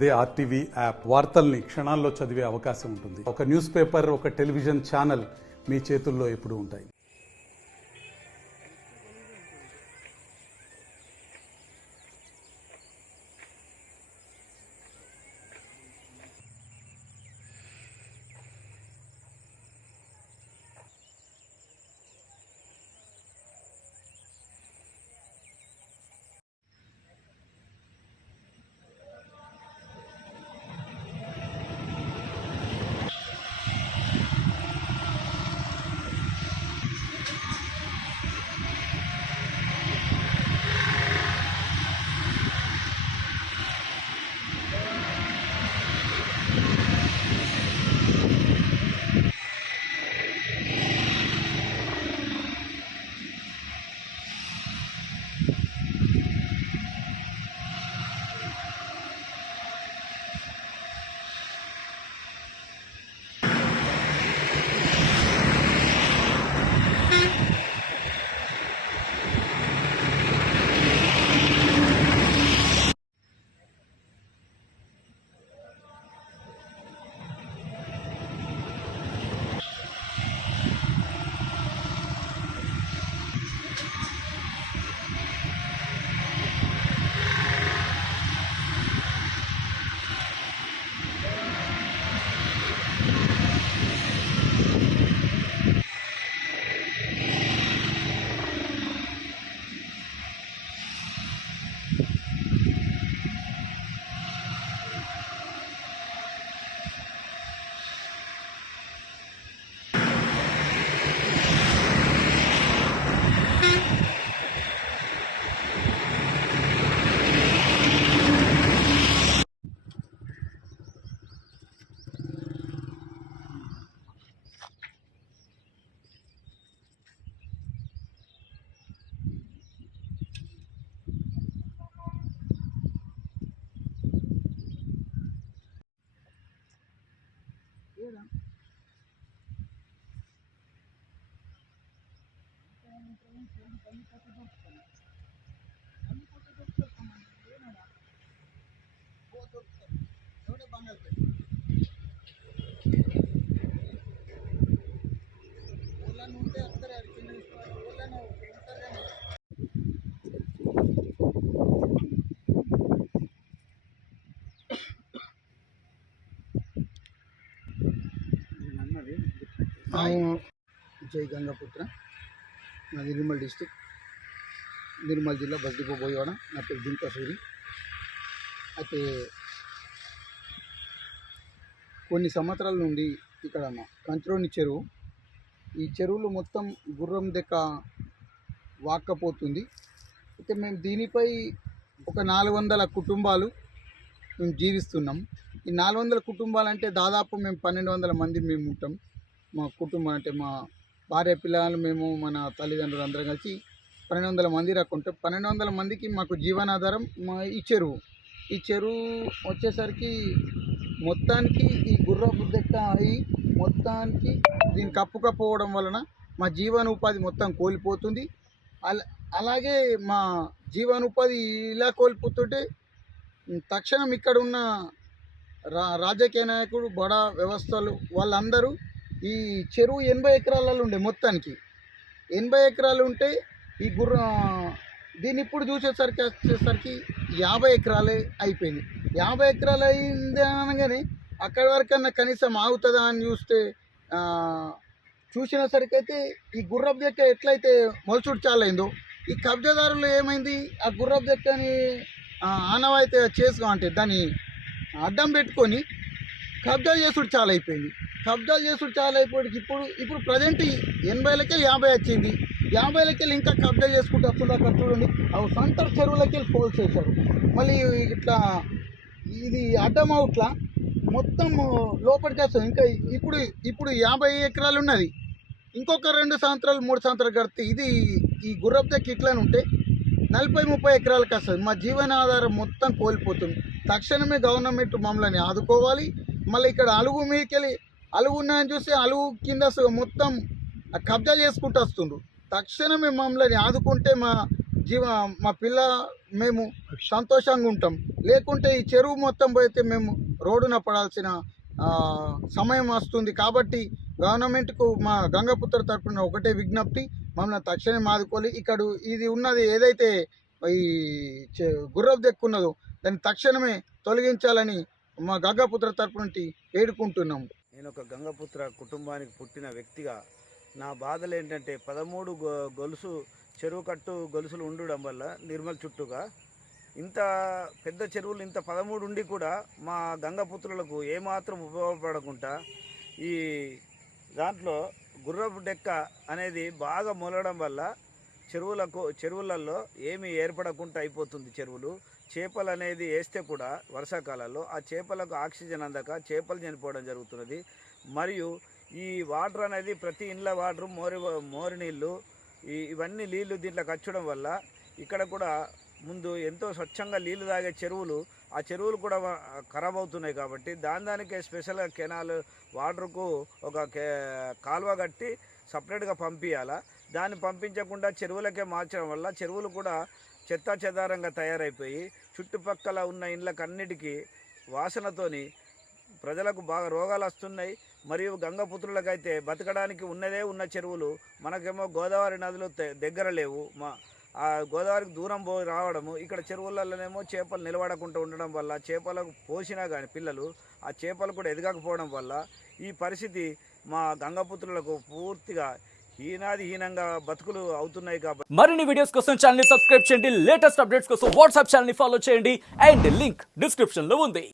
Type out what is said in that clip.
అదే RTV app వార్తల్ని క్షణాల్లో చదివే అవకాశం ఉంటుంది. ఒక న్యూస్ పేపర్, ఒక టెలివిజన్ ఛానల్ మీ చేతుల్లో ఎప్పుడూ ఉంటాయి. జై గంగాపుత్ర, నా నిర్మల్ డిస్టిక్, నిర్మల్ జిల్లా బస్ డిపో బోయవాడ. నా పేరు దింకా సూరి. అయితే కొన్ని సంవత్సరాల నుండి ఇక్కడ కంచులోని చెరువు, ఈ చెరువులో మొత్తం గుర్రం దెక్క వాక్కపోతుంది. అయితే మేము దీనిపై ఒక 400 కుటుంబాలు మేము జీవిస్తున్నాం. ఈ 400 కుటుంబాలు అంటే దాదాపు మేము 1200 మంది మేము ఉంటాం. మా కుటుంబం అంటే మా భార్య, పిల్లలు, మేము, మన తల్లిదండ్రులు అందరం కలిసి 1200 మంది రాకుంటే 1200 మందికి మాకు జీవనాధారం మా ఈ చెరువు. ఈ చెరువు వచ్చేసరికి మొత్తానికి ఈ గుర్రపు దెక్క అయి మొత్తానికి దీన్ని కప్పుకపోవడం వలన మా జీవనోపాధి మొత్తం కోల్పోతుంది. అలాగే మా జీవనోపాధి ఇలా కోల్పోతుంటే తక్షణం ఇక్కడ ఉన్న రాజకీయ నాయకులు, బడా వ్యవస్థలు వాళ్ళందరూ ఈ చెరువు 80 ఎకరాలలో ఉండే, మొత్తానికి 80 ఎకరాలు ఉంటే ఈ దీన్ని ఇప్పుడు వచ్చేసరికి 50 ఎకరాలే అయిపోయింది. 50 ఎకరాలు అయింది అనగానే అక్కడి వరకన్నా కనీసం ఆగుతుందా అని చూసిన సరికి అయితే ఈ గుర్రపు దెక్క ఎట్లయితే మొలచుడు చాలైందో, ఈ కబ్జాదారులు ఏమైంది, ఆ గుర్రపు దెక్కని ఆనవాయితీ అంటే దాన్ని అడ్డం పెట్టుకొని కబ్జా చేసుడు చాలా అయిపోయింది. కబ్జాలు చేసుడు చాలా అయిపోయి ఇప్పుడు ప్రజెంట్ 80లకే 50 వచ్చింది. 50లకి ఇంకా కబ్జా చేసుకుంటూ వస్తుంది. అక్కడ చూడండి, అవి సెంటర్ చెరువులకి వెళ్ళి ఫోల్స్ చేశారు. మళ్ళీ ఇట్లా ఇది అడ్డం అవుట్లా మొత్తం లోపలికి వస్తుంది. ఇంకా ఇప్పుడు 50 ఎకరాలు ఉన్నది. ఇంకొక 2 సంవత్సరాలు 3 సంవత్సరాలు గడితే ఈ గుర్రపు దెక్క ఇట్లని ఉంటే 40-30 ఎకరాలకు వస్తుంది. మా జీవనాధారం మొత్తం కోల్పోతుంది. తక్షణమే గవర్నమెంట్ మమ్మల్ని ఆదుకోవాలి. మళ్ళీ ఇక్కడ అలుగు మీదకెళ్ళి అలుగు ఉన్నాయని చూస్తే అలుగు కింద మొత్తం కబ్జా చేసుకుంటూ వస్తుండ్రు. తక్షణమే మమ్మల్ని ఆదుకుంటే మా మా పిల్ల మేము సంతోషంగా ఉంటాం. లేకుంటే ఈ చెరువు మొత్తం పోయితే మేము రోడ్డున పడాల్సిన సమయం వస్తుంది. కాబట్టి గవర్నమెంట్కు మా గంగపుత్ర తరపున ఒకటే విజ్ఞప్తి, మమ్మల్ని తక్షణమే ఆదుకోవాలి. ఇక్కడ ఇది ఉన్నది ఏదైతే ఈ గుర్రపు దెక్కున్నదో దాన్ని తక్షణమే తొలగించాలని మా గంగపుత్ర తరపు నుండి వేడుకుంటున్నాము. నేను ఒక గంగపుత్ర కుటుంబానికి పుట్టిన వ్యక్తిగా నా బాధలు ఏంటంటే 13 గొలుసు చెరువు కట్టు గొలుసులు ఉండడం వల్ల నిర్మల్ చుట్టూగా ఇంత పెద్ద చెరువులు ఇంత 13 ఉండి కూడా మా గంగపుత్రులకు ఏమాత్రం ఉపయోగపడకుండా ఈ దాంట్లో గుర్రపు డెక్క అనేది బాగా మొలడం వల్ల చెరువులలో ఏమీ ఏర్పడకుండా అయిపోతుంది. చెరువులు చేపలు అనేది వేస్తే కూడా వర్షాకాలంలో ఆ చేపలకు ఆక్సిజన్ అందక చేపలు చనిపోవడం జరుగుతున్నది. మరియు ఈ వాటర్ అనేది ప్రతి ఇండ్ల వాటరు మోరి నీళ్ళు ఇవన్నీ నీళ్ళు దీంట్లో కచ్చడం వల్ల ఇక్కడ కూడా ముందు ఎంతో స్వచ్ఛంగా నీళ్లు తాగే చెరువులు ఆ చెరువులు కూడా ఖరాబ్ అవుతున్నాయి. కాబట్టి దానికే స్పెషల్గా కెనాల్ వాటర్కు ఒక కాలువ కట్టి సపరేట్గా పంపించాలా. దాన్ని పంపించకుండా చెరువులకే మార్చడం వల్ల చెరువులు కూడా చెత్తా చెదారంగా తయారైపోయి చుట్టుపక్కల ఉన్న ఇండ్లకన్నిటికీ వాసనతోని ప్రజలకు బాగా రోగాలు వస్తున్నాయి. మరియు గంగపుత్రులకైతే బతకడానికి ఉన్న చెరువులు మనకేమో గోదావరి నదులు దగ్గర లేవు. ఆ గోదావరికి దూరం రావడము, ఇక్కడ చెరువులలోనేమో చేపలు నిలబడకుండా ఉండడం వల్ల చేపలకు పోసినా కానీ పిల్లలు ఆ చేపలు కూడా ఎదగకపోవడం వల్ల ఈ పరిస్థితి మా గంగపుత్రులకు పూర్తిగా హీనంగా బతుకులు అవుతున్నాయి. కాబట్టి మరిన్ని వీడియోస్ కోసం ఛానల్ ని సబ్స్క్రైబ్ చేయండి. లేటెస్ట్ అప్డేట్స్ కోసం వాట్సాప్ ఛానల్ ని ఫాలో చేయండి. అండ్ లింక్ డిస్క్రిప్షన్ లో ఉంది.